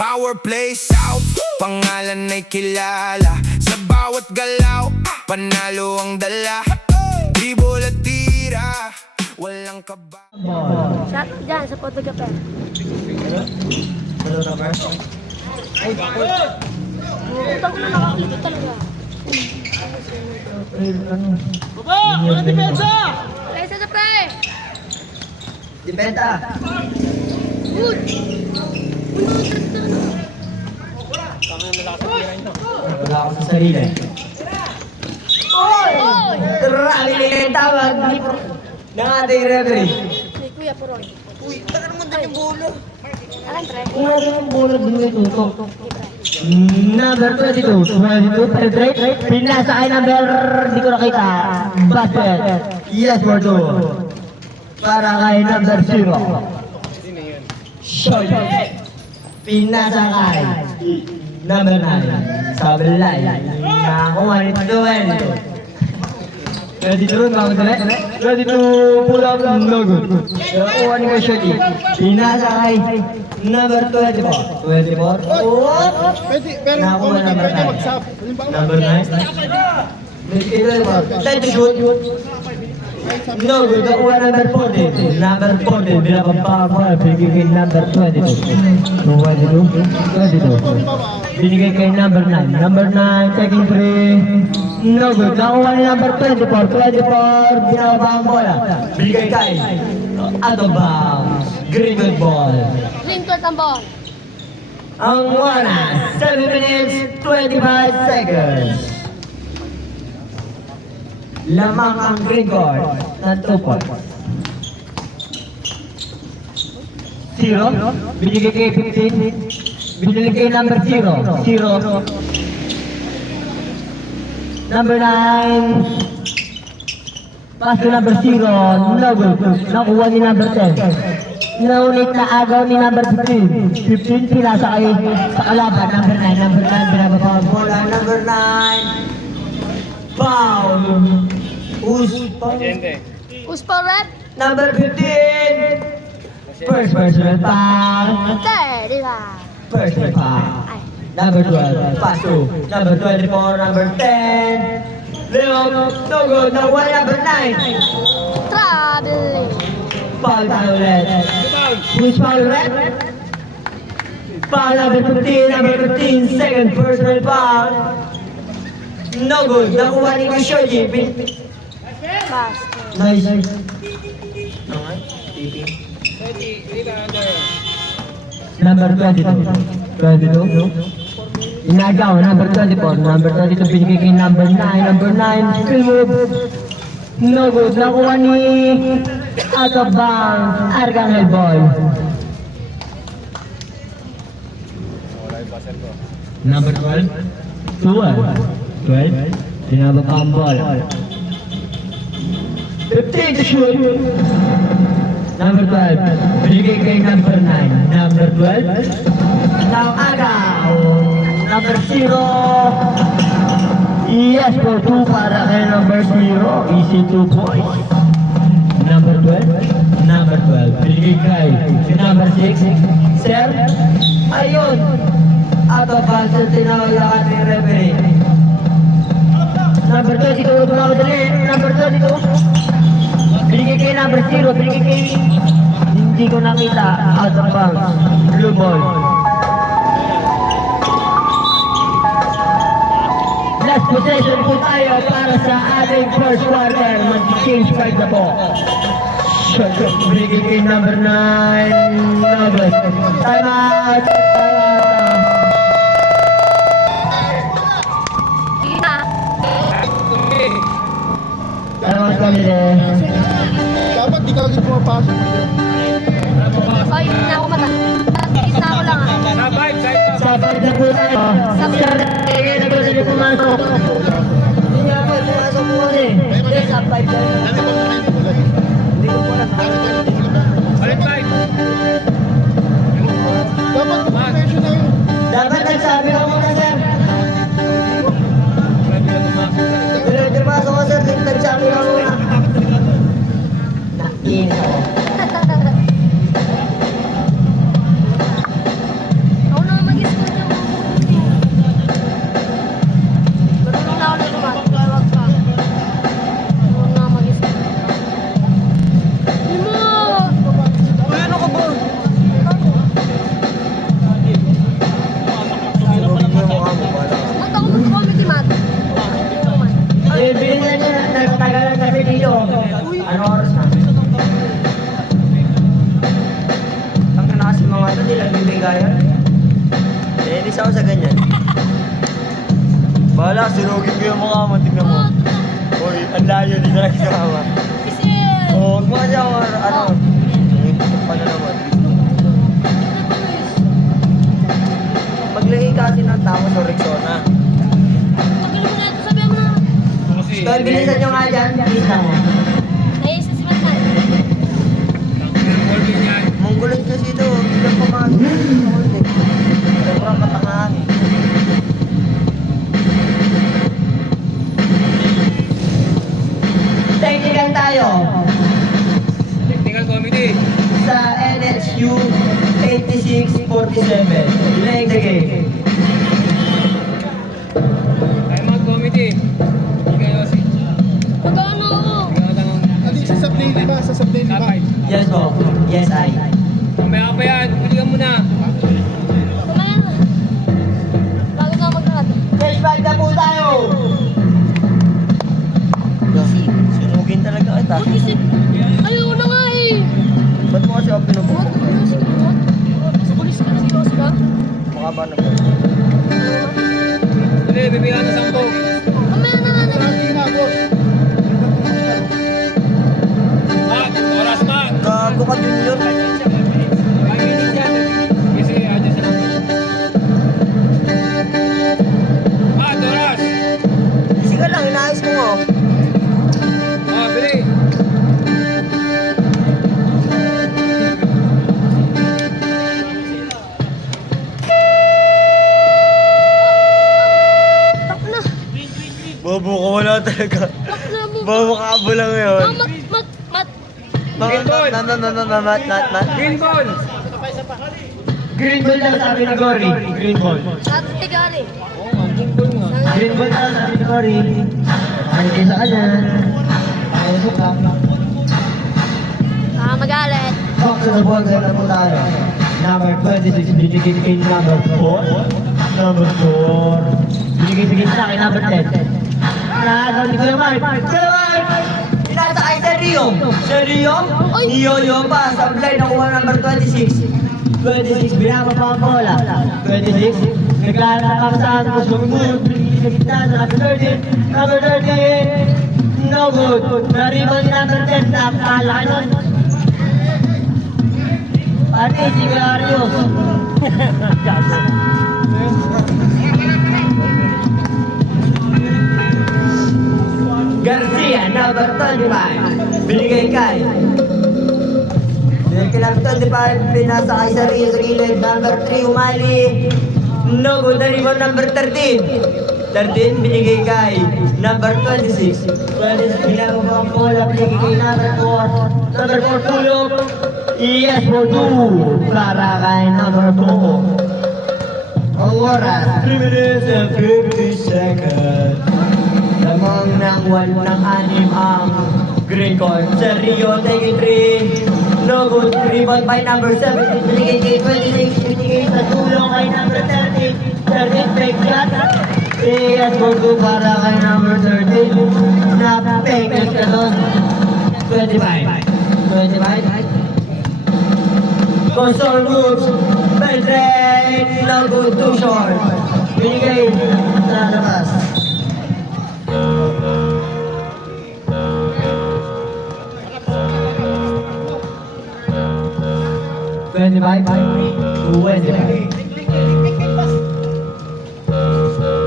Power play South, pangalan ay kilala. Sa bawat galaw, panalo ang dala. Dribble at tira, walang kaba. Shoutout dyan sa photographer. Utang ko na nakaklipit talaga. Baba! Walang depensa! Play sa pre! Dipenta. Good! Wala ako sa sarili. Oy! Rami na yung tawag ng ating referee. Si Kuya Puroy. Uy, taga naman din yung bolo. Alam pre? Kung ano yung bolo dun yung tutok. Sige pre. Number 22, penetrate. Pinasa kay number, di ko nakita. Basket. Yes, for two. Para kay number 0. Shot. Pinasa kay number 9. Sabi line. Nakakuha nito doon. Ready to run, mga dali. Ready to pull up, no good. Nakakuha ni kay Shotty. Pinasa kay number 24. 24. Pero Nakakuha kung number pwede 9. mag-sub. Number 9. Time to shoot. No good. Nakuha number 40. Number 40. Binababa. Binigay number 22. 22. Binigay kay number 9. Number 9. Taking free. No good. Nakuha ni number 24. 24. Binababa ang bola. Binigay kay out of bounds. Green good ball. Green court ang ball. Ang oras, 7 minutes, 25 seconds. Lamang ang green court na 2 points. 0, binigay kay 15, binigay kay number 0, 0. Number 9, pass to number 0, no good. Nakuha ni number 10. Naunit na agaw ni number 15. 15 pinasa kay sa kalaban. Number 9. Number 9 binababa ang bola. Number 9. Foul. Who's foul? Who's for rep? Number 15. First personal foul. 30 lang. Personal foul. Ay. Number 12. Pass to number 24. Number 10. Leon. No good. No one. Number 9. Traveling. Foul tayo ulit. Who's foul ulit? Foul number 15, number 15, second personal foul. No good. Nakuha ni Shoji. Basket. Nice. Number 22. 22. Inagaw, number 24. Number 22, binigay kay number 9. Number 9, skill move. No good. Nakuha ni out of bounds, Arcangel Boy. Number 12. 12. Tinabak ang ball. 15 to shoot. Number 12. Binigay kay number 9. Number 12. Now agaw. Number 0. Yes, for 2 para kay number 0. Easy 2 points. Number 12. Number 12. Binigay kay number 6. Sir, ayun. Out of bounds ang tinawag ang ating referee. Number 22. Tumawag rin. Number 22. Binigay kay number 0. Binigay kay... Hindi ko nakita. Out of bounds. Blue ball. Last possession po tayo para sa ating first quarter. Mag-change card na po. Binigay kay number 9. Nobel. Time out. Salamat kami rin. Dapat di ka lagi pumapasok. Ay, hindi na ako Isa ako lang ah. Sabay na po tayo. Sir, kaya na po tayo pumasok. Hindi nga po, pumasok po kasi. Yes, sabay na. Hindi ko po lang. Dapat professional. Dapat nagsabi ako muna, sir. Pinagpasok ko, sir. Nagsabi ako muna. Nakin ako. Ako na naman ako sa ganyan. Bahala, sinugin ko yung mukha mo, tignan mo. Uy, ang layo, di na nakikama. Kasi... Oo, huwag mo kasi ako, ano, paano naman. Maglagay kasi ng tao sa Rexona. Pagkali mo na ito, sabihan mo na. Tol, bilisan nyo nga dyan, bilisan mo. Naiisa si Mantan. Mongolid kasi ito, hindi lang pumasok. Sobrang katangahan eh. Technical tayo. Technical committee. Sa NHU 8647. Delay the game. Time out committee. Hindi kayo si... Magkano ako? Adi, sa sablay lima, sa sablay lima. Kapay. Yes po. Yes, I. Mamaya pa yan. Pilihan mo na. Kumain na. Bago na maglahat. Fresh bag na po tayo. Sinugin talaga kita. Mag-isip. Ayaw na nga eh. Ba't mo kasi ako pinubuto? Sa pulis ka na seryoso ka? Mukha ba na po? Hindi, bibigyan na 10. Mamaya na nga na. Hindi na, boss. Mat, oras mat. Gago ka, Junior. 5 minutes yan. Kasi adjust na. Mat, oras. Sige lang, inaayos mo nga. Bili. Tak na. Bobo ka wala talaga. Tak na mo. Bobo ka abo lang yun. Mat. Green ball. Mat. Green ball. Green ball lang sabi ni Gory. Green ball. At tigari. Green ball nga. Green ball lang sabi ni Gory. Ano kayo sa kanya? Ayos ka. Magalit. Back to the ball, na po tayo. Number 26, binigay kay number 4. Number 4. Binigay sa akin, number 10. Nakagaw ni Kuya Mark. Kuya Mark! Pinasa kay Sergio. Sergio? Oy! Niyoyo pa. Sablay, nakuha number 26. 26, binama pa ang bola. 26, naglaan na kakasahan ko sumugod. Binigay sa gitna sa number 13. Number 13, no good. Naribal ni number 10, napakalaki nun. Pati, Sigarios. Garcia, number 25. Binigay kay. Binigay kay number 25. Pinasa kay Sario sa gilid. Number 3, umali. No good. Naribal number 13. 13, binigay kay number 26. 26, binigay ko ang bola. Binigay kay number 4. Number 4, tulog. Yes, for 2. Para kay number 4. Ang oras, 3 minutes and 50 seconds. Lamang ng 1 ng 6 ang green court. Sergio, take it 3. No good. Rebound by number 7. Binigay kay 26. Binigay sa tulong kay number 13. 13, fake shot. Yes, for 2 para kay number 13. Na-fake ka doon. 25. 25. Console moves. Beltran. No good. Too short. Binigay sa labas.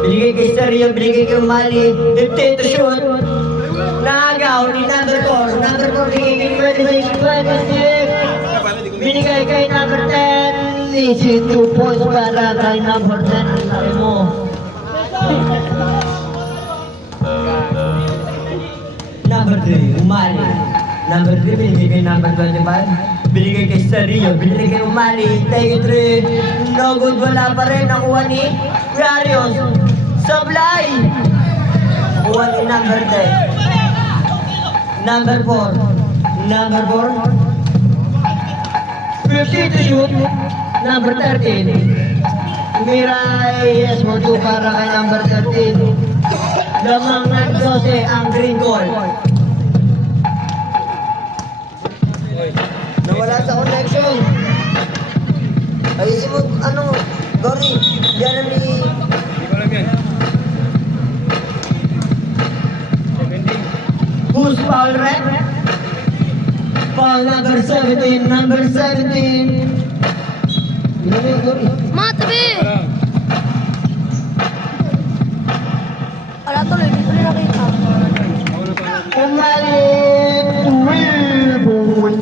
Binigay kay Sergio, binigay kay Umali, 15 to shoot. Nagaw ni number 4. Number 4 binigay kay 26. Binigay kay number 10. Easy 2 points para kay number 10. Sabi mo. Number 3, Umali. Number 3, binigay kay number 25. Binigay kay Sergio, binigay kay Umali. Take it 3. No good, wala pa rin. Nakuha ni Garios. Sablay! Nakuha ni number 10. Number 4. Number 4. 50 to shoot. Number 13. Miray, yes, mo 2 para kay number 13. Lamang ng 12 ang green goal. Nawala sa connection. Ayusin mo, ano, Gory, yan ang rep. Foul number 17, number 17. Mga tabi! Ala tuloy, dito rin nakita. Umalit Wilbon.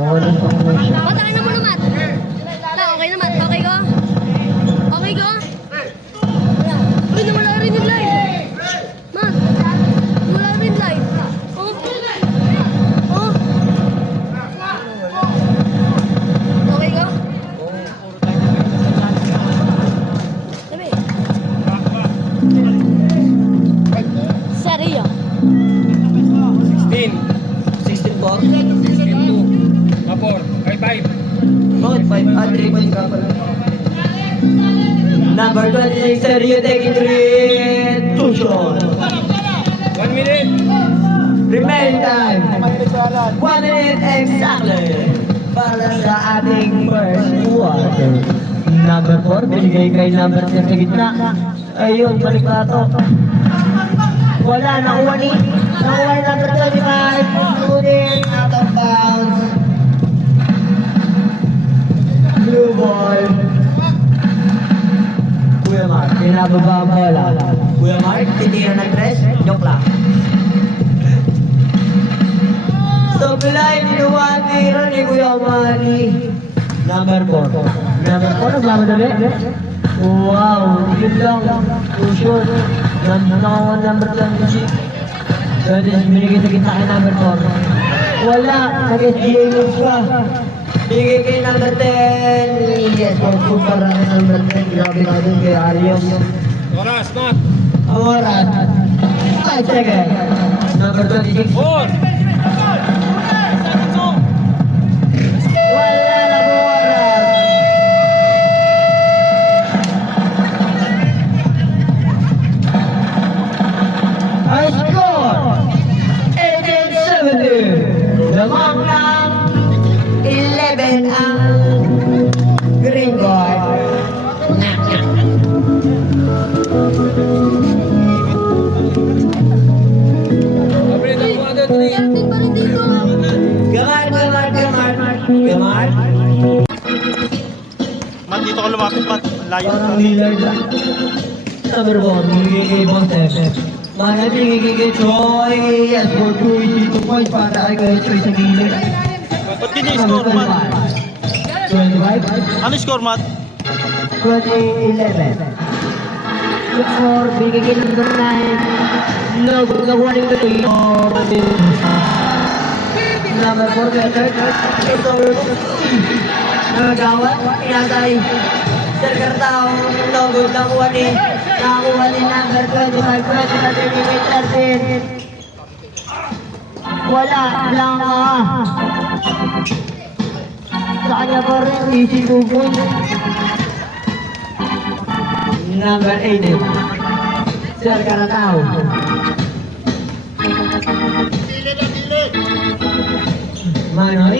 Patakin na mo naman. Okay naman. Okay ko? Okay ko? Uy, nawala rin yung light. Mat, wala rin light. Oh. Oh. Okay ko? Sabi. Seryo. 16. 16-4. 16-2. Mapor. 5-5. Bakit 5? 3 points ka pala. Number 26, Sergio taking 3. Two shots. 1 minute. Remain time. 1 minute exactly. Para sa ating first quarter. Number 4, binigay kay number 10 sa gitna. Ayun, balik na ito. Wala, nakuha ni number 25. Shooting out of bounds. Blue ball. Kuya Mark, pinababa ang bola. Kuya Mark, titira ng tres. Joke lang. So, pilay, niluwa ang tira ni Kuya Mari. Number 4. Number 4, nagmamadali. Wow, yun lang. Too short. Nakakuha number 26. Pwede binigay sa kita kay number 4. Wala, nag-SGA moves pa. Bigay kay number 10. Yes, for para kay number 10. Grabe na dun kay Arios. Oras, Mat. Ang oras. 5 seconds. Number 26. 4. Wala na po oras. Ang score, 18-17. Lamang ng 11 ang green guard. Abre, nakuha na 3. Acting pa rin dito. Gamad. Mat, dito ka lumapit, Mat. Layo. Parang Lillard lang. Number 1, bigay kay Bontes. Mana bigay kay Troy. Yes, for 2 points para kay Troy sa gilid. Ba't ganyan yung score, Mat? 25. Ano yung score, Mat? 2011. Look for bigay kay number 9. Logo na warning to you. Number 4 kay third. Ito. Nagawat. Inasay. Sir Cartao. Logo na warning. Nakakuha ni number 25. Pwede na bigay 13. Wala lang sa kanya pa rin, easy 2 points. Number 18. Sir Caratao. Manoy.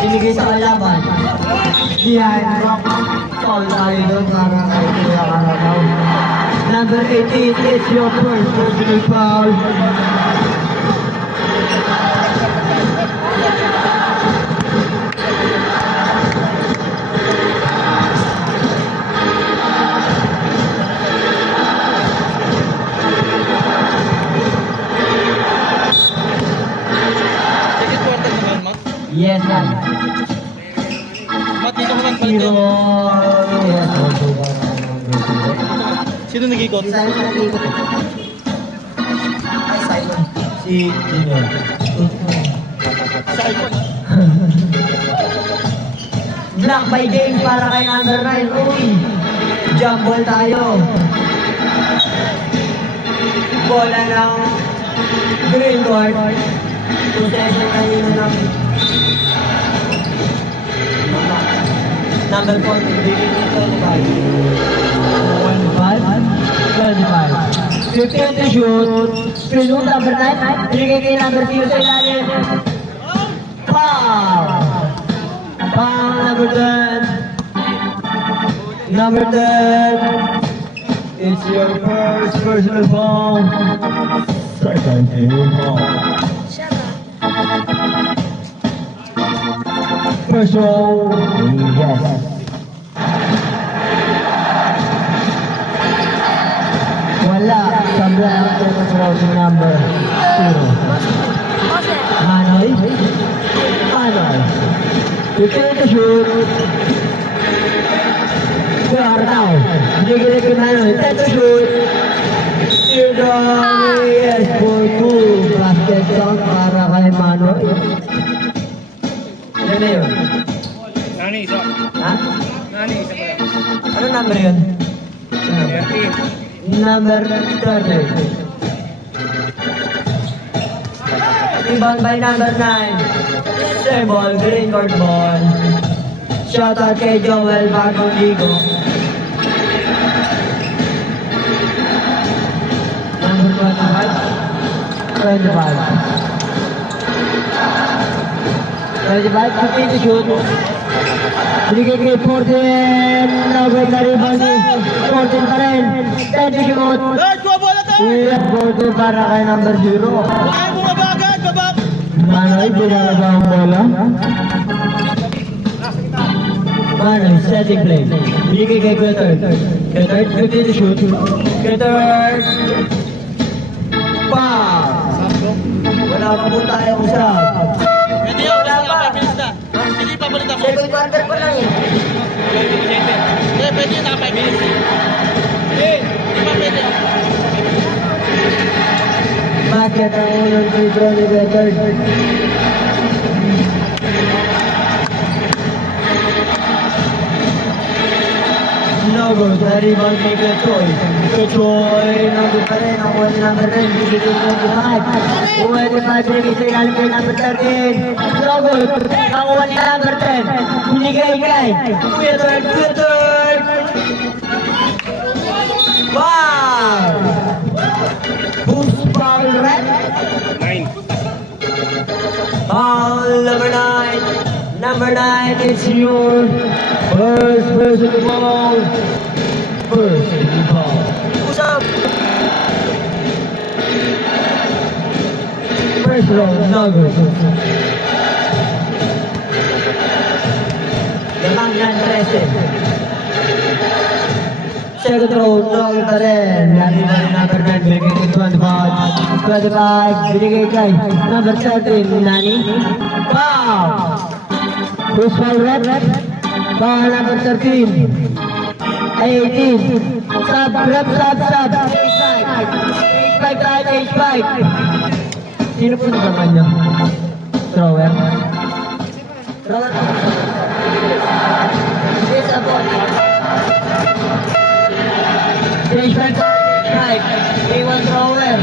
Sinigay sa kalaban. Behind rock. Foul tayo doon para kay Kuya Caratao. Number 18 is your first personal foul. Second quarter naman, Mat. Yes, sir. Mat, dito ka lang Zero. palito. Yes, Sino nag-ikot? isa sa nag-ikot. Ay, Simon. Si Junior. Sa icon, ha? Block by James para kay number 9. Uy! Jump ball tayo. Bola ng green court. Possession kanina ng number 4. Bigyan ng 25. 15 to shoot. Screen mo number 9. Bigay kay number 0 sa ilalim. Foul! Foul number 10. Number 10 It's your first personal foul. Second team foul. Shut up. First roll. Yes. Wala. Sabla ang first roll si number 0. Kasi, Manoy. Manoy. Prepare to shoot. Clear now. Bigyan kay Manoy. Prepare to shoot. Shoot on. Yes, for 2. Basket down para kay Manoy. Yan na yun. Nani, isa. Ha? Nani, isa pa lang. Ano number yun? 30. Number 30. Rebound by number 9. Sir ball, green court ball. Shout out kay Joel Bagong Ligo. Number 25. 25, 15 to shoot. Binigay kay 14. Nagawin na rebound ni 14 pa rin. 10 to shoot. Iya, 14 para kay number 0. Manoy, binalaga ang bola. Manoy, setting play. Binigay kay Giltert. Giltert, 15 to shoot. Giltert. Pass. Wala pa po tayong shot. Pwede yun, wala pa. Bilis na. Sige, pabalita mo. Second quarter pa lang eh. Hindi, pwede yun, naka 5 minutes. Hindi, hindi pa pwede. Basket ang unang free throw ni Giltert. No good. Sa rebound ni Ketoy. Ketoy, nandun pa rin ang wall number 10. Bigay kay 25. 25 binigay sa ilalim kay number 13. No good. Ang wall ni number 10. Binigay kay Giltert. Giltert. Wow! Who's foul red? 9. Foul number 9. Number 9 is your first personal foul. Personal foul. What's up? First round, no good. Lamang ng 13. Second round, no good pa rin. Lari ba rin number 9, binigay kay 25. 25, binigay kay number 13, Nani. Foul! Who's foul red? Foul number 13. 18. Sub, rep, sub. H5 right, H5. Sino po naman niya? Thrower? Thrower? Yes, apo. H5 right. A1 thrower.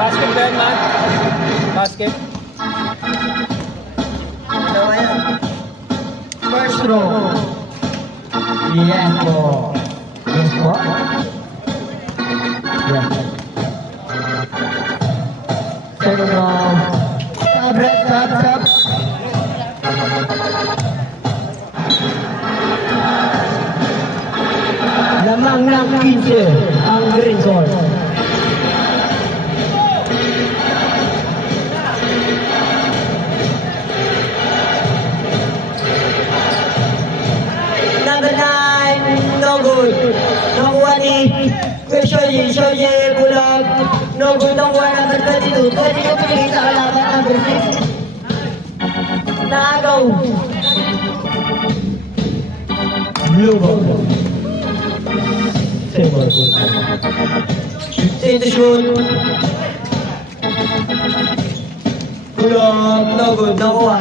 Basket ba yan, man? Basket? Dalawa yan. First row. Yes po. Yes po. Yes. Second row. Stop, red, stop. Lamang ng 15 ang green court. Number 9, no good. Nakuha ni Shoye, bulag. No good ang number 22. 22 pinigay sa kalaban, number 6. Naagaw. Blue ball. Same ball. 15 to shoot. Bulag, no good. Nakuha.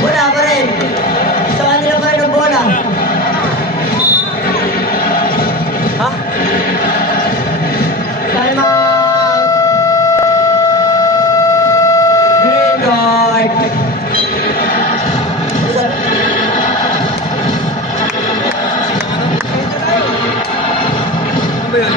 Wala pa rin. Sa kanila pa rin ang bola. Ha? Time out! Green card! Ano ba yun?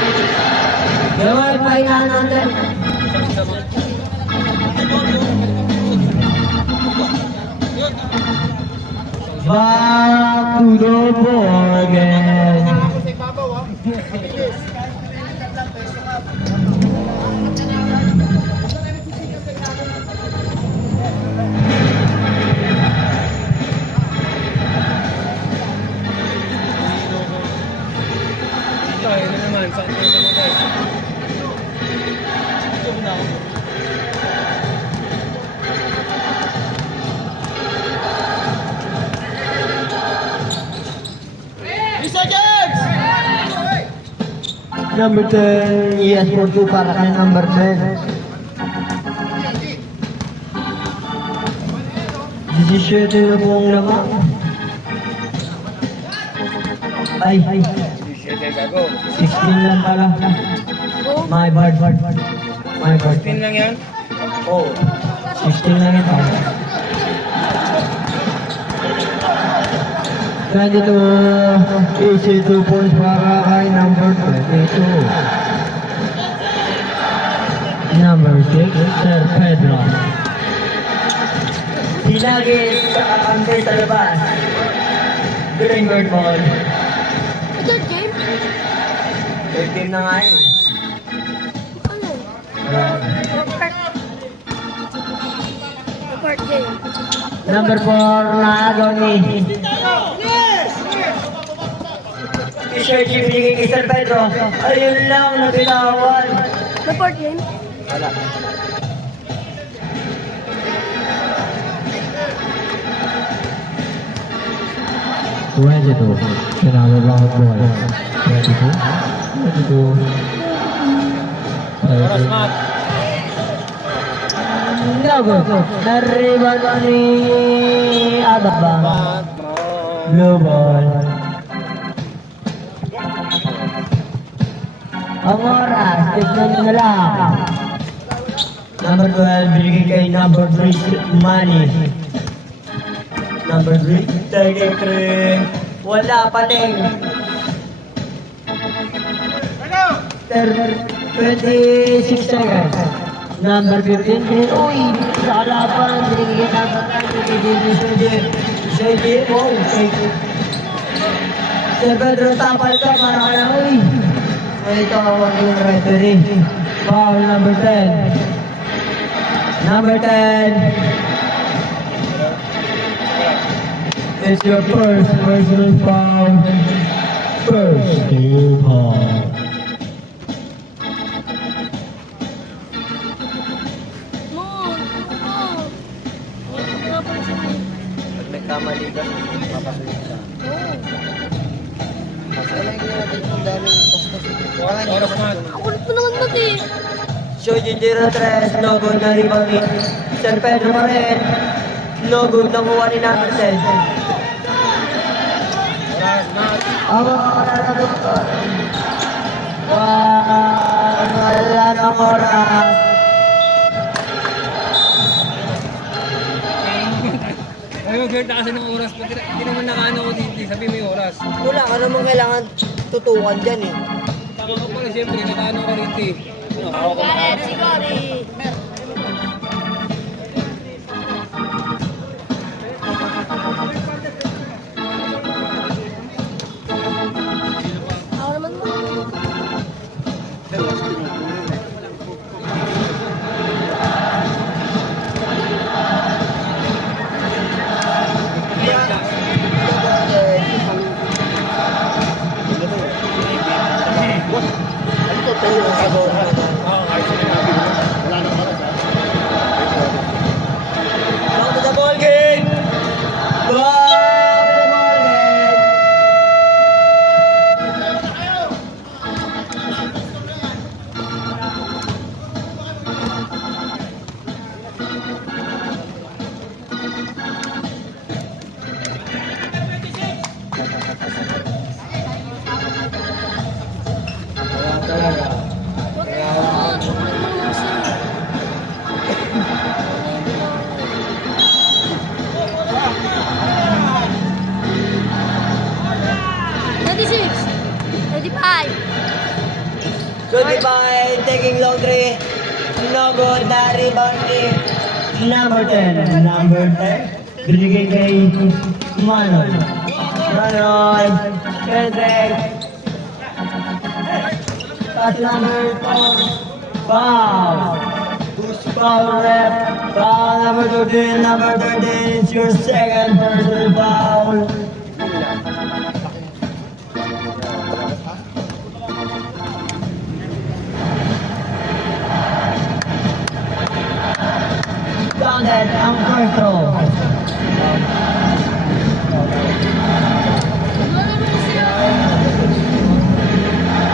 Back to the ball again. Tayo na naman. Saan tayo sumatay? Number 10, yes for 2 para kay number 10. 17 na pong naman. Ay, 17 gago. 16 lang pala. Oh, My bad. My bad. 15 lang yan? Oh, 16 lang ito. 22, easy 2 points para kay number 22. Number 6, Sir Pedro. Hinagis sa kakampi sa labas. Green bird ball. ito game? 18 na nga yun. Ano? Report game. Number 4 na agaw ni T-shirt yung binigay kay Sir Pedro. Ayun lang nabitawan. Report game? Wala. Another round ball. 22. Oras, Matt. No good. Nariban ni Adaba. Matt. Blue ball. Ang oras, tignan nyo na lang. Number 12, binigay kay number 3, Manny. Number 3, 33. Wala pating. 26 seconds. Number 15, uy, sa kalaban, binigay kay number 9, Shady, oh, shady. Sir Pedro, tapal ka para ka na, uy. Ito ang yung referee. Foul number 10. Number 10. It's your first personal foul. First team foul. Pag nagkamali ka, papasulit ka. Oras, Matt. Ulit mo naman ba't eh? Shoji 03, no good na rebound ni Sir Pedro pa rin. No good na kuha ni number 10. Oras, Matt. Ang mga karanagot ko. Wala ng oras. Ay, mag-hurt na kasi ng oras. Hindi naman nakaano ko dito. Sabi mo yung oras. Wala ka naman kailangan tutukan dyan eh. Taka ko pala siyempre. Nakaano ka rito eh. Sigari. Ako naman mo. Back to the ball game. Back to the ball game. Wala talaga. Taking long three. No good. Na rebound ni number 10. Number 10. binigay kay Manoy. Manoy, Kendrick. Pass number 4, foul. Who's foul rep? Foul number 13, number 13. It's your second personal foul. Counted ang first throw.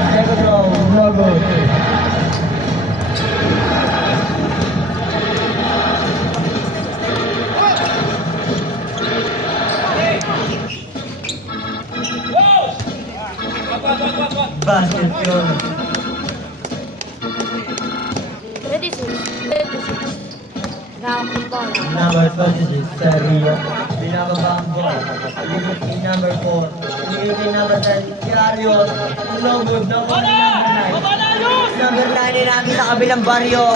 Second throw, no good. Basket yun. Ready, sir. Ready, sir. Nakapunta na. Number 26, Sergio. Binababa ang ball. Ibig kay number 4. Ibig kay number 10, Kiarios. No good, no good. Number 9 ni namin sa kabilang baryo.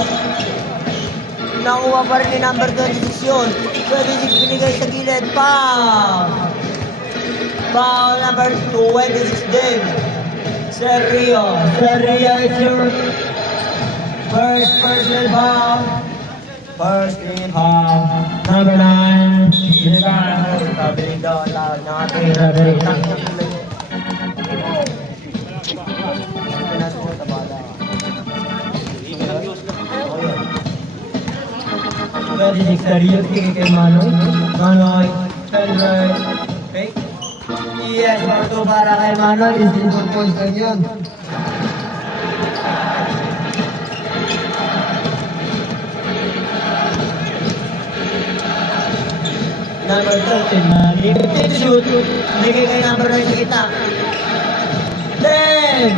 Nakuha pa rin ni number 26 yun. 26 binigay sa gilid. Foul! Foul number 26 din. Sergio. Sergio, it's your first personal foul. First team foul. Number 9. Sabi ni Don, loud na ating referee. Serius kay Manoy. Manoy, Kendrick. Okay? Yes, ito para kay Manoy. Is in good points lang yun. Number 13, limited shoot. Bigay kay number 9 sa kita. 10!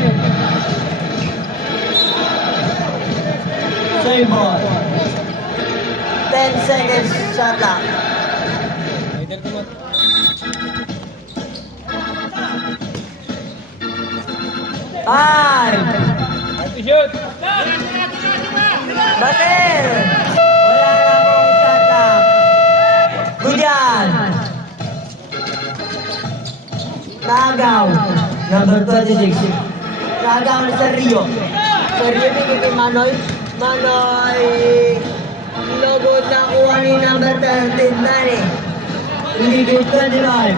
Same ball. 10 seconds shot clock. Five! Shoot! Bater! Wala na akong shot clock. Good yan! Nagaw. Number 26. Nagaw ni Sergio. Sergio bigay kay Manoy. Manoy! Logo na kuha ni number 13 na eh. Hindi good 25.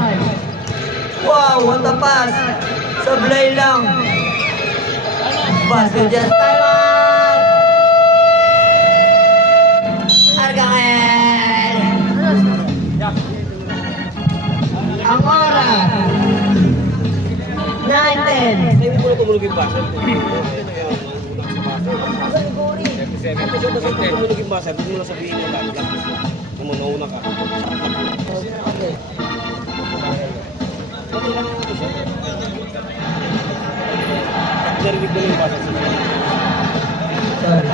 Wow, what a pass! Sablay lang. Basket just time out! Argangel! Ang oras! 9:10. Hindi mo na tumulog yung buzzer. Tumulog yung buzzer, hindi mo na sabihin yung lagla. Kung mauna ka. Okay. Narinig mo na yung buzzer. Sorry.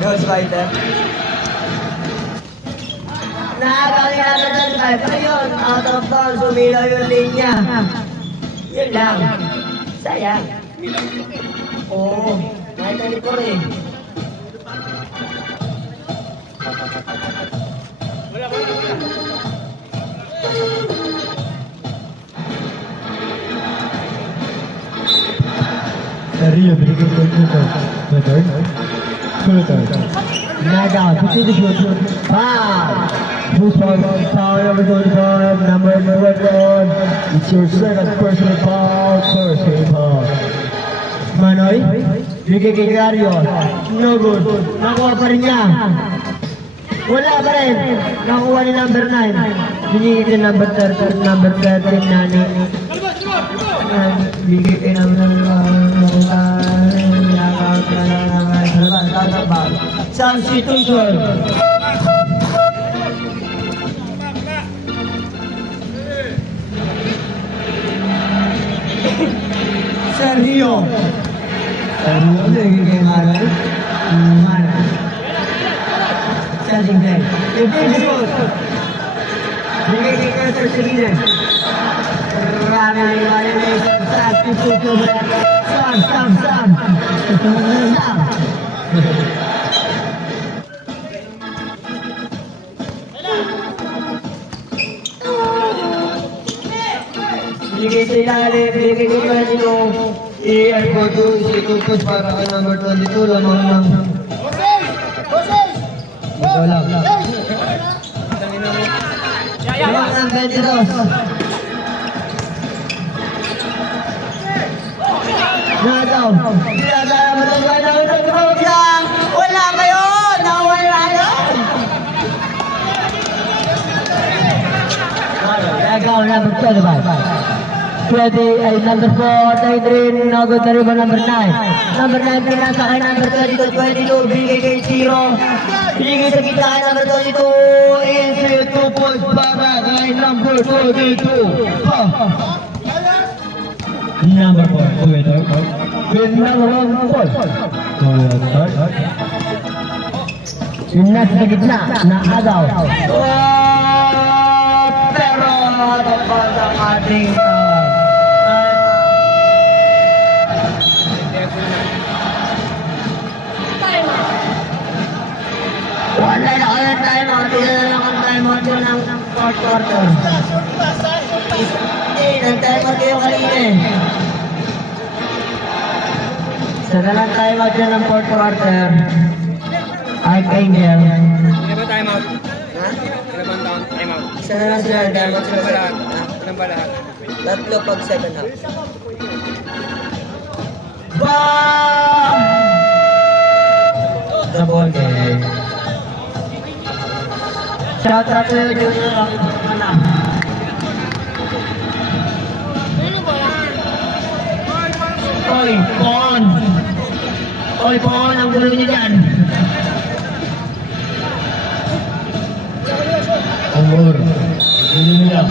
Ghost Fighter. Nakakali namin ng five. Ayun, out of bounds, sumilaw yung linya. Yun lang. Sayang. Oo, nakita ko rin. Sergio, binigay ko dito. Third. Nagaw, pati the shoot. Foul! Who's foul number 25, number 11. It's your second personal foul. First team foul. Manoy, bigay kay Gario. No good. Nakuha pa rin niya. Wala pa rin. Nakuha ni number 9. Binigay kay number 13, number 13 Nani. Bigay kay number 9. Substitution. Sergio. Sergio, bigay kay Manoy. Manoy. Sergio. passing lane. 15 seconds. Bigay kay Carter sa gilid. Marami ang iwanan sa substitute. Sam. Bigay sa ilalim, bigay kay Carter. I-airport 2 seconds para kay number 22. Lamang ng... Ito lang. Lamang ng 22. Nadaw. Pinagala mo ng gano'n. Tumawag lang. Wala kayo. Nawala lang. Nagaw na magpagabay. 20 ay number 4. Tayo rin. Nagod na rin ba number 9? Number 9 pinasa kay number 22. Bigay kay 0. Binigay sa kita kay number 22. Inside 2 points para kay number 22. Number 4, Kuwaiter. With number 1, Paul. Kuwaiter. Yung nasa gitna, nakagaw. Pero tapos ang ating wala na kayo time out. Tignan na lang ang time out yun ng fourth quarter. Nag-time out kayo kanina eh. Isa na lang time out yun ng fourth quarter. Archangel. Ano ba time out? Ha? Ano ba ang time out? Isa na lang sila. Time out sila Ano ba sa lahat? Ano ba lahat? tatlo pag second half. Bam! The ball game. Shout out to you, Junior. Oy, Pon! Oy, Pon! Ang gulo niyo dyan! Amor. Gulo niyo.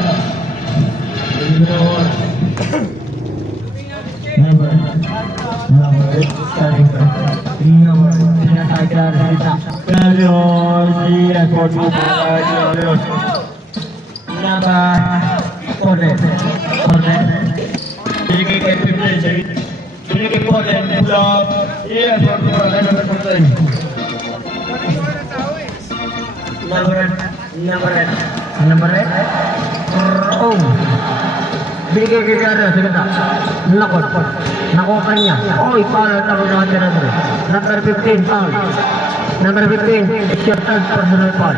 Gulo niyo. Number 8, starting number pinatagyan kita. Galion, si Esport Galion. Number 4. Binigay kay 15. Binigay po kay Bulak. Esport Galion number 14. Number 8. Oh. Binigay kay Garo, sige ta. Nakot. Nakuha ka niya. Oy, foul ako na natin na rin. Number 15, foul. Number 15, it's your third personal foul.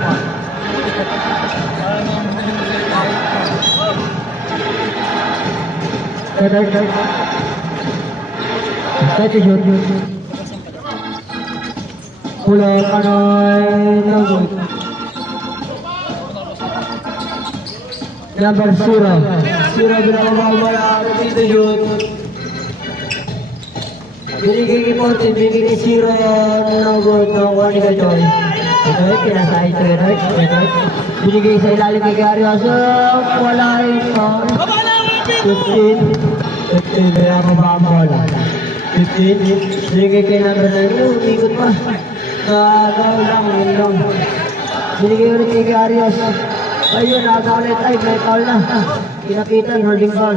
Kaya shoot. Pula kanoy nagod. Number 0. 0 binababa wala dito yun. Binigay kay Ponte, binigay kay 0 nagod ng wani ka Joy. Ito ay pinasa ito right. Binigay sa ilalim kay Gary Asok. Wala ito. 15 binababa wala. 15 binigay kay number 9. Ikot pa. Nagaw lang. Binigay ulit kay Gary Asok. Ayun, nagaw ulit. Ay, may foul na. Kinapitan, holding foul.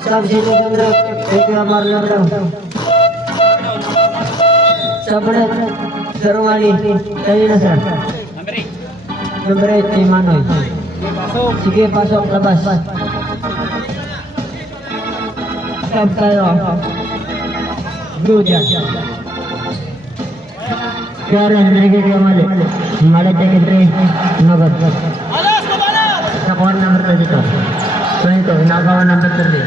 Substitute ng road. Thank you, Marlon daw. Sabalat. Sir Wally. Tayo na, sir. Number 8, si Manoy. Sige, pasok, labas. Sub tayo. Blue dyan. Karen, binigay kayo mali. Mali, take it 3. Nagod. Nakuha number 22. 22, nakakuha number 30.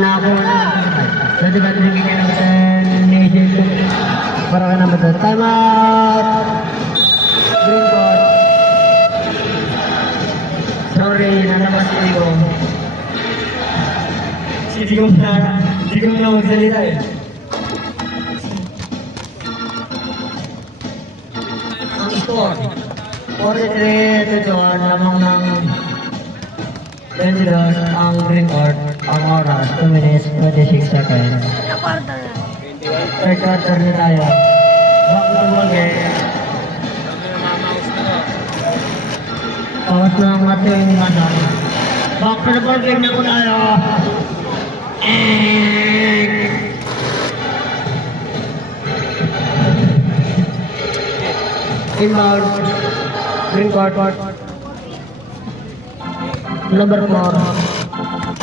Nakakuha number 35. Pwede ba binigay kayo ng 10? Para ka number 2. Time out! Green court. Sorry, nalabas ko. Hindi ko na magsalita eh. Ang score, 43-21 lamang ng 22 ang green court. Ang oras, 2 minutes, 26 seconds. Third quarter na tayo. Back to ball game. Bawas na ang ating madam. Back to the ball game na po tayo. Inbound. Green court. Number 4.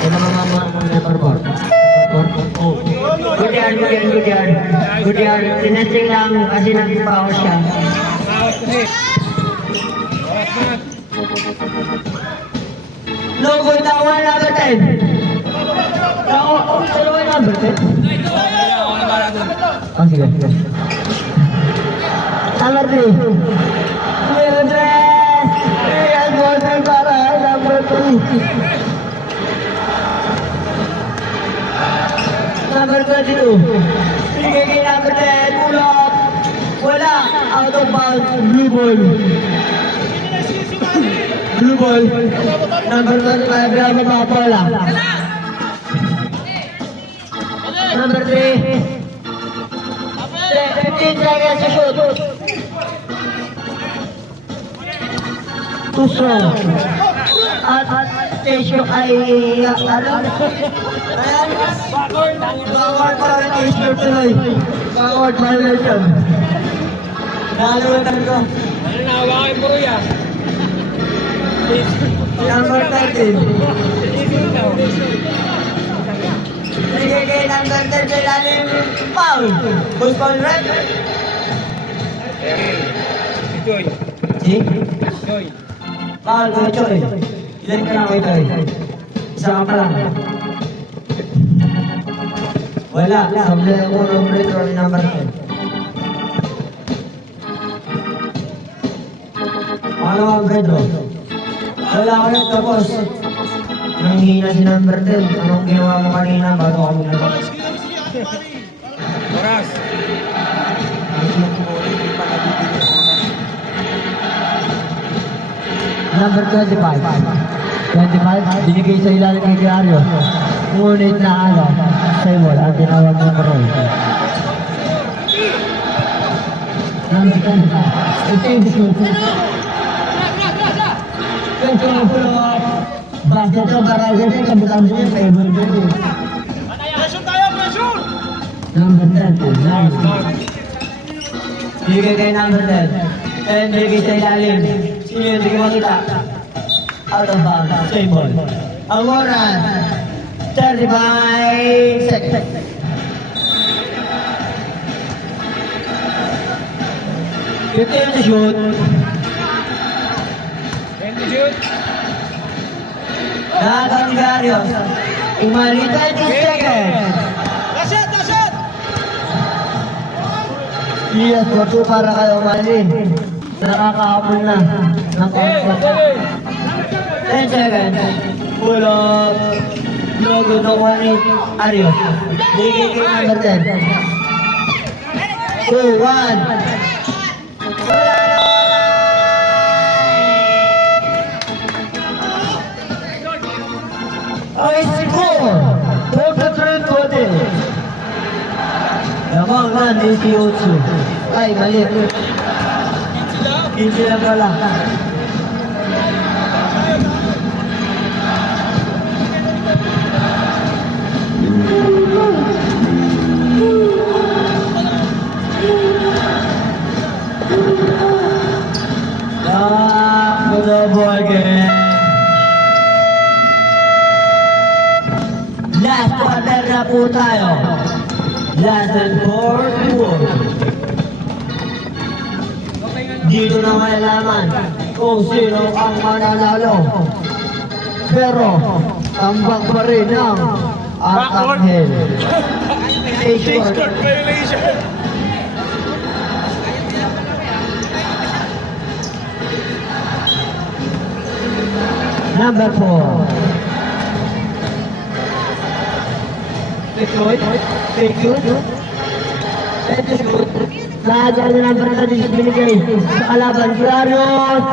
Ito mga number 4. Oh. Good yard. Tinasing lang kasi nagpapawas siya. Bawas kasi. Bawas na. No good na 1 number 10. Ako, dalawa number 10. Ako na para doon. Oh, sige. Number 3. Number 3. Ayan, ball para number 3. Number 22. Sige kay number 10. Pull up. Wala. Out of bounds. Blue ball. Blue ball. Number 25. Bravo Papola. Number 3. 15 seconds to shoot. Too strong. At station ay backward violation tuloy. Backward violation. Nakalutan ko. Ano na, hawakin mo rin yan. Number 13. Sige kay number 10 sa ilalim. Foul. Goes ball red. Joy. Si? Joy. Foul ko, Choy. Ilan ka lang kay Choy? Isa ka pa lang. Wala. Sabi ako ng free throw ni number 10. Ano ang free throw? Wala ko yung tapos. Nang hina si number 10. Anong ginawa mo kanina bago kami nalabas? Oras. Number 25. 25, binigay sa ilalim ng Diario. Ngunit na Saywall, ang tinawag ng roll. Number 25. Ito yung shoot. Ito yung follow-up. Basta ito, karagay ito, kabutan siya yung favor dito. Number 10. Bigay kay number 10. And bigay sa ilalim. Sino yung bigay makita? Out of bounds. Same ball. Ang oras. 35 seconds. Fifteen to shoot. When to shoot? Nakakamigaryo. Umali 20 seconds. Yes, wato para kayo umali. Nakakahabol na. Ng kontra. 10 seconds. Pull up. Logo no 1-8. Arios. Bigay kay number 10. 2, 1. Wala na ay score. 43-20. Lamang na ni Tiyotsu. Ay, mali. 15 lang pala. Back to the ball game. Last quarter na po tayo. Last and fourth quarter. Dito na malalaman kung sino ang mananalo. Pero, tambak pa rin ang Arcangel. Number 4. Fake shoot. Lahat ng number na din binigay sa kalaban. Clarios.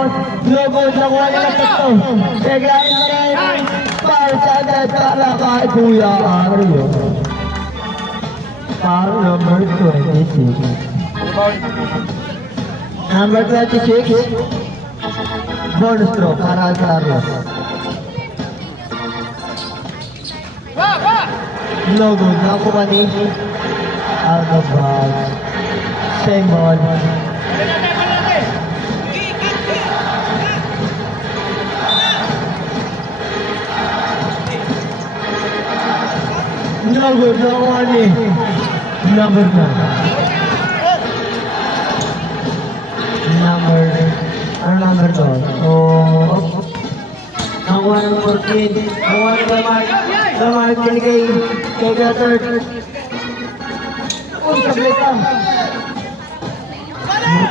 Logo sa kuha nila ito. Biglayin na rin. Para sa agad para kay Kuya Ario. Foul number 26. Number 26. Bonus throw para kay Carlos. No good. Nakuha ni out of bounds. Same ball. No good. Nakuha ni number 9. Ano number to? Oh, nakuha ng 14. Nakuha ng Mark. Sa Mark kay Gutter. Uy, sablay ka.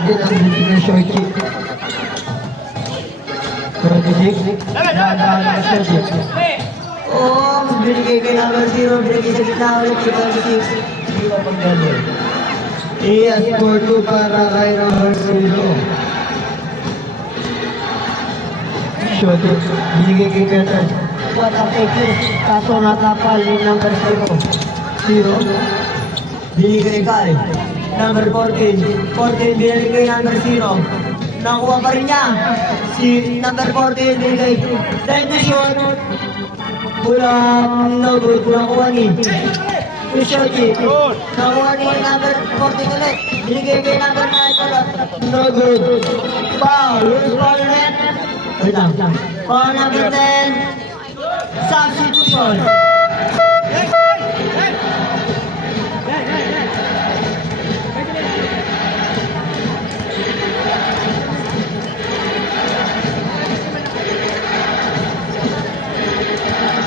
Din ang bitin ng short kick. 26. Nagdaan ng short kick. Oh, binigay kay number 0. Binigay sa gitna ulit si 26. Hindi ko pag-double. score 2 para kay number 0. Short kick. Binigay kay Gutter. What a fake. Kaso natapal ni number 0. Binigay kay number 14. 14 binigay kay number 0. Nakuha pa rin niya. Si number 14 binigay. Then the shot. Pulang no good. Nakuha ni Shoji. Nakuha ni number 14 ulit. Binigay kay number 9. No good. Foul. Loose ball ulit. Wait lang. Foul number 10. Substitution.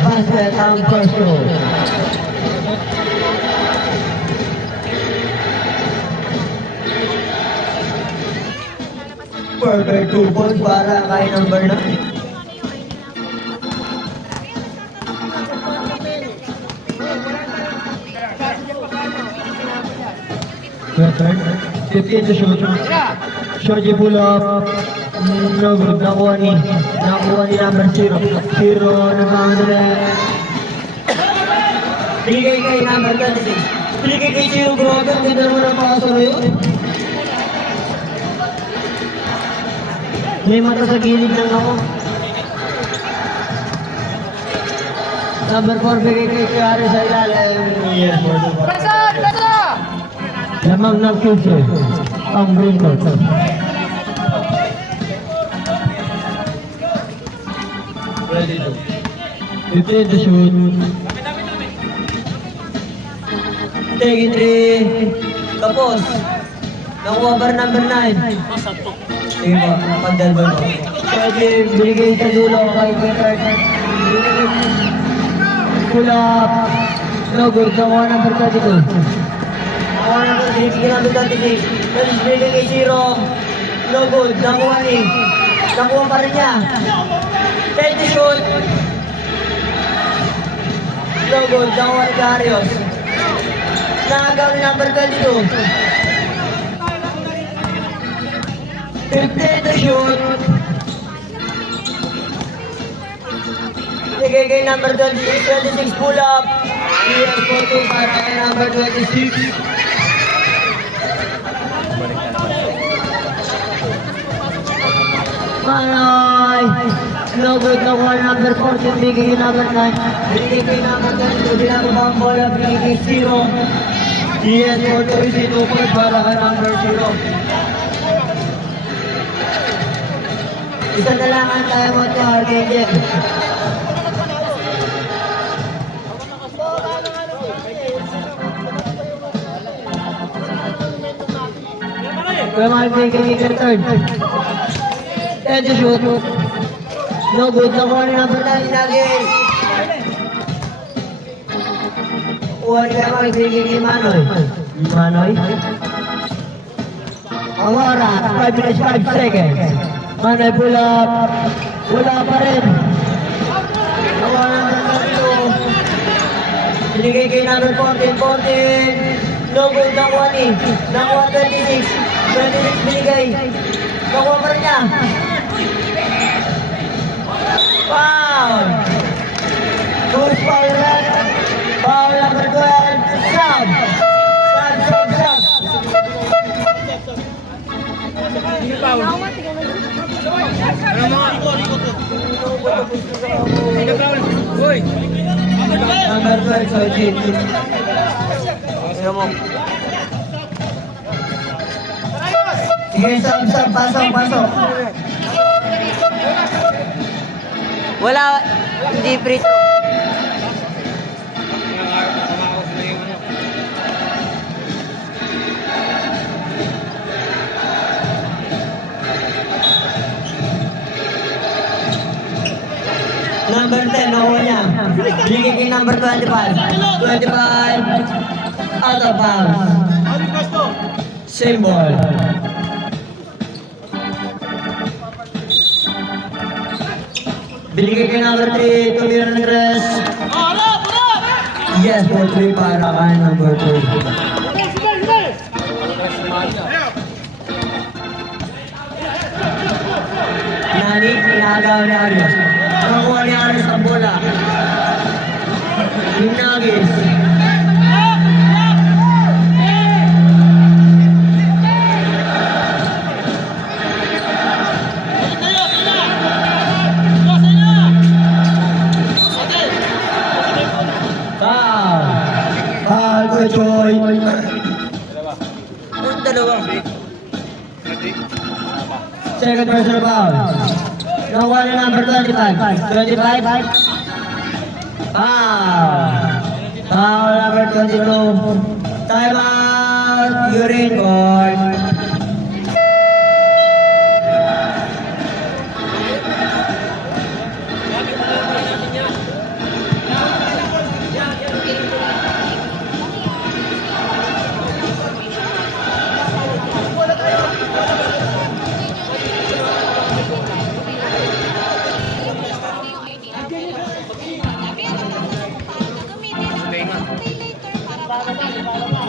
Basket ang control. Perfect 2 points para kay number 9. Return. 15 to shoot. Shoji pull up. No good. Nakuha ni number 0. 0 na boundary. Bigay kay number 26. Bigay kay 0. Grabe, ang ganda mo ng pakasaro yun. May mata sa gilid lang ako. Number 4 bigay kay Kiari sa ilalim. Yes, lamang ng future ang green court. Ready to. 15 to shoot. Take it 3. Tapos. Nakuha bar number 9. Sige ba, pagdalbal mo. Pwede binigay sa dulo kay Peter. Pull up. No good. Nakuha number 32. Nakuha number 26. Pwede binigay kay 0. No good. Nakuha ni. Nakuha pa rin niya. 10 shoot. No good. Nakuha ni Darius. Nakagaw ni number 22. 15 to shoot. Sige kay number 26 pull up. Yes, for 2 para kay number 26. Manay! No good, nakuha number 14, bigay kay number 9. Bigay kay number 22, ginagawa ang bola, bigay kay 0. Yes, for 2 is 2 point para kay number 0. Isa na lang ang tayo mo ito, Archangel. Kuya bigay kay third. 10 to shoot. No good. Nakuha ni number 9 lagi. Kuha ni Kemal. Bigay kay Manoy. Manoy. Ang oras. 5 minutes 5 seconds. Manoy pull up. Pull up pa rin. Nakuha ni number 2. Binigay kay number 14. 14. No good. Nakuha ni. Nakuha 26. 26 binigay. Nakuha pa rin niya. Foul! Goes foul red. Foul number 12. Sub! Sub! Ano mga Second round. Uy! Number 12, Sojin. Sige, stop, pasok. Wala, hindi free throw. Nakakaos na yung ano. Number 10, nakuha niya. Bigay kay number 25. 25, out of bounds. Same ball. Binigay kay number 3, tumira ng rest. Yes, for 3 para kay number 3. Nani, inagaw ni Arias. Nakuha ni Arias ang bola. Hinagis. Foul ko, Joy. Ang dalawa. Second personal foul. Nakuha ni number 25. 25. Foul number 22. Time out. Urine board.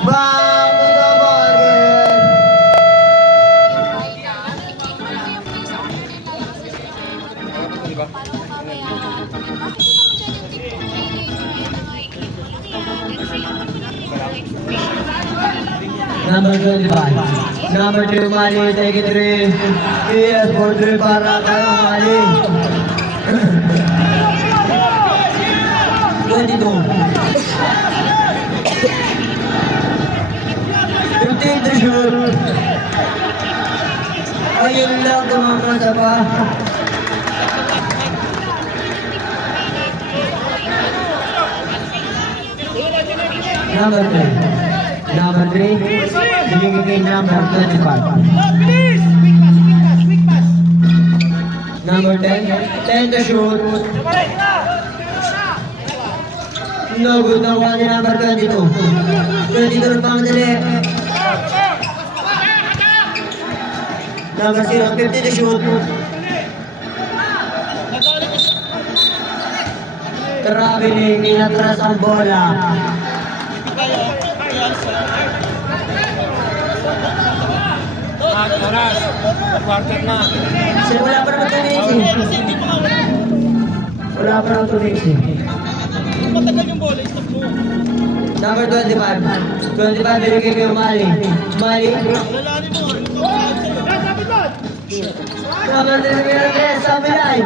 Back to the ball game. Number 25. Number 2, Mali, take it 3. Yes, for 3 para kay Mali. 22. 15 to shoot. Ayun lang, tumamasa pa. Number 3. Number 3, binigay kay number 25. Number 10, 10 to shoot. No good na kuha ni number 22. 22 na pangdali. Number 0, 50 to shoot. Traveling, inatras ang bola. Oras. Quarter na. Sir, wala pa naman tumisi. Wala pa naman tumisi. Number 25. 25, binigay kayo Mali. Mali. Number 3, Samilay.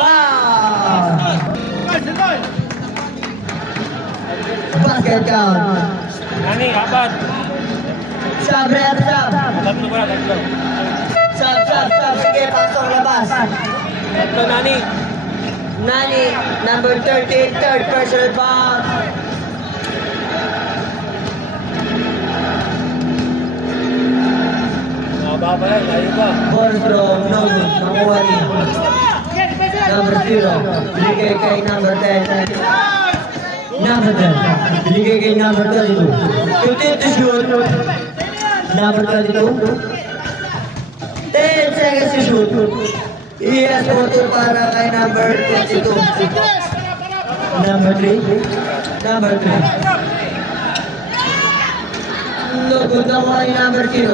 Wow! Basket count. Nani, apat. Sub, rep, sub. Tatlo ba? Tatlo. Sub. Sige, pasok, labas. Tatlo, Nani. Nani, number 13, third personal foul. Mababa yan, layo pa. Ball throw, no good. Nakuha niya. Number 0, binigay kay number 10. Number 10, binigay kay number 22. 15 to shoot. Number 22. 10 seconds to shoot. Yes, photo para kay number 22. Number 3. Number 3. No good na kuha ni number 0.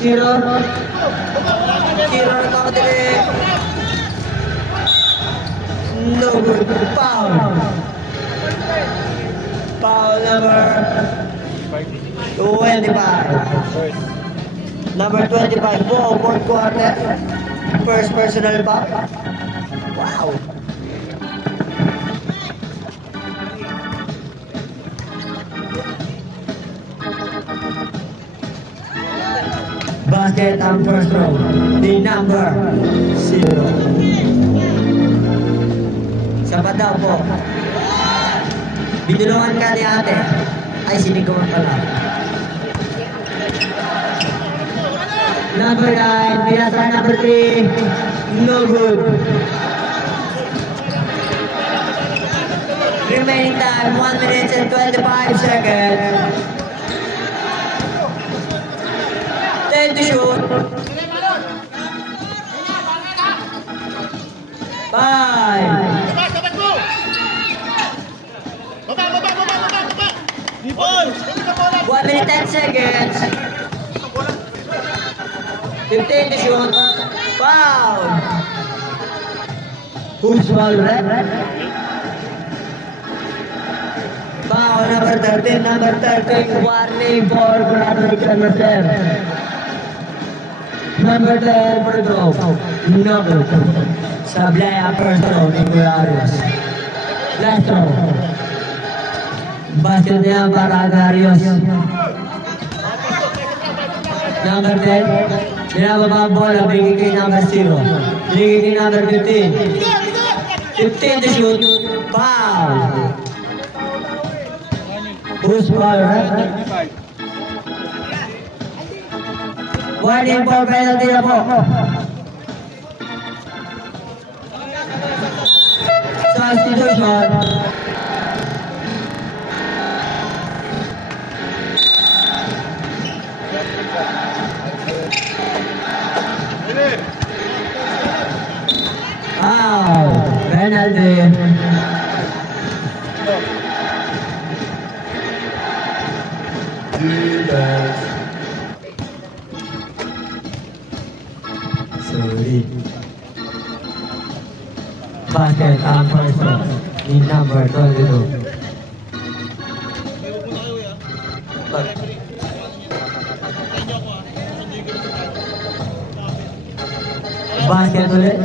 0 na pakadali. No good. Foul. Foul number 25. Number 25 po, fourth quarter. First personal foul. Wow. Basket ang first row. The number 0. Sapat daw po. Binulungan ka ni ate. Ay, sinigawan pala. Number 9, pinasa number 3. No good. Remaining time, 1 minute and 25 seconds. 10 to shoot. 5. 1 minute 10 seconds. 15 to shoot. Foul. Who's foul, rep? Foul number 13, number 13. Warning for Graphic number 10. Number 10 for the goal. Number 2. Sablay upper throw ni Gularios. Last throw. Basket niya para Garios. Number 10. Binababa ang bola, bigay kay number 0. Bigay kay number 15. 15 to shoot. Foul. Who's foul, right? Warning for penalty na po. Substitution. Penalty. Sorry. Basket ang first row ni number 22. Basket ulit.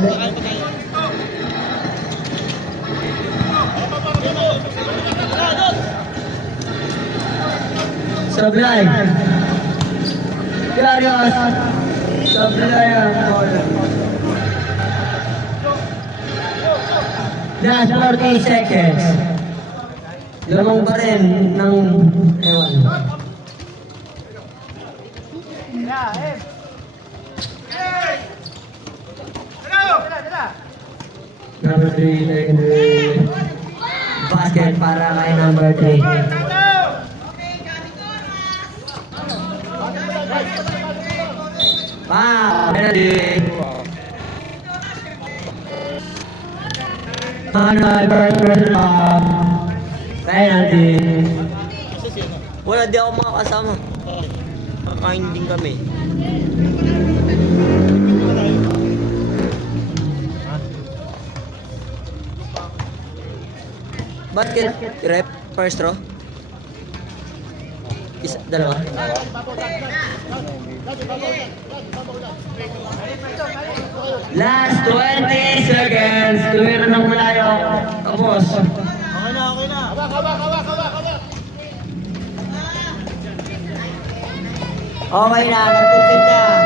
Sablay. Garios. Sablay ang bola. Last 40 seconds. Lamang pa rin ng ewan. Number 3, basket para kay number 3. Penalty. Penalty. Wala, di ako makakasama. Kakain din kami. Basket, rep, first row. Isa, dalawa. Last 20 seconds. Tumira ng malayo. Tapos. Okay na, okay na. Okay na. Nagtutip na.